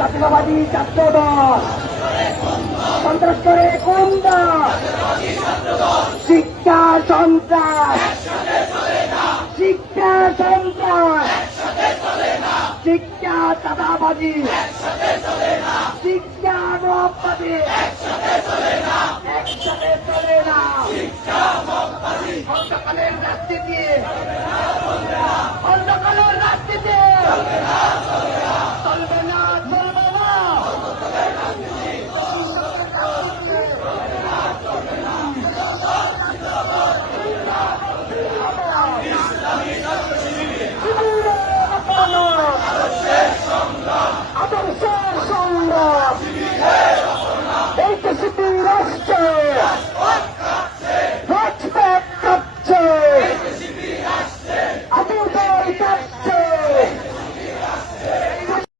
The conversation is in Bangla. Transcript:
জাতীয়তাবাদী ছাত্রদল সন্ত্রাস করে গুন্ডা শিক্ষা সন্ত্রাস শিক্ষা সন্ত্রাস শিক্ষা চাঁদাবাজি শিক্ষা মহাবাদী একসাথে চলে না অন্ধকালের রাজনীতি অন্ধকালের রাজনীতি